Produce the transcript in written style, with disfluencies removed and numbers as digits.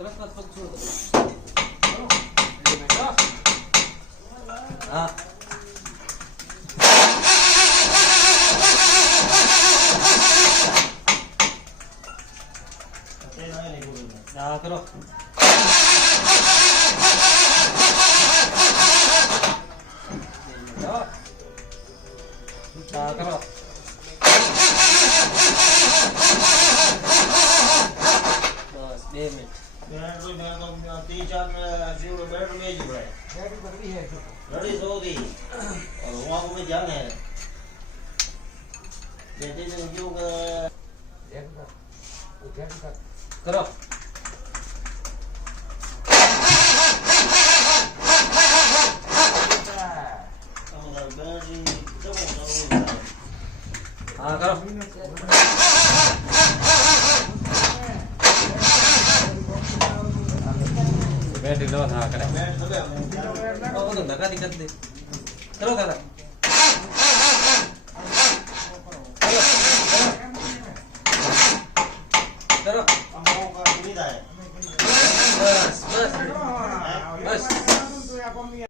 तरस मत पक छोड़ दो हाँ हाँ करो हाँ करो बस 2 मिनट मैं तो 3-4 जीरो बैठ में जी बड़ा बैटरी बदली है लड़ी सो दी और वहां को में जाना है जैसे जो योग करो बैटरी जब हाँ करो बैटरी लो हाँ करे वो तो धक्का दिक्कत दे करो दादा करो का सुविधा है बस बस बस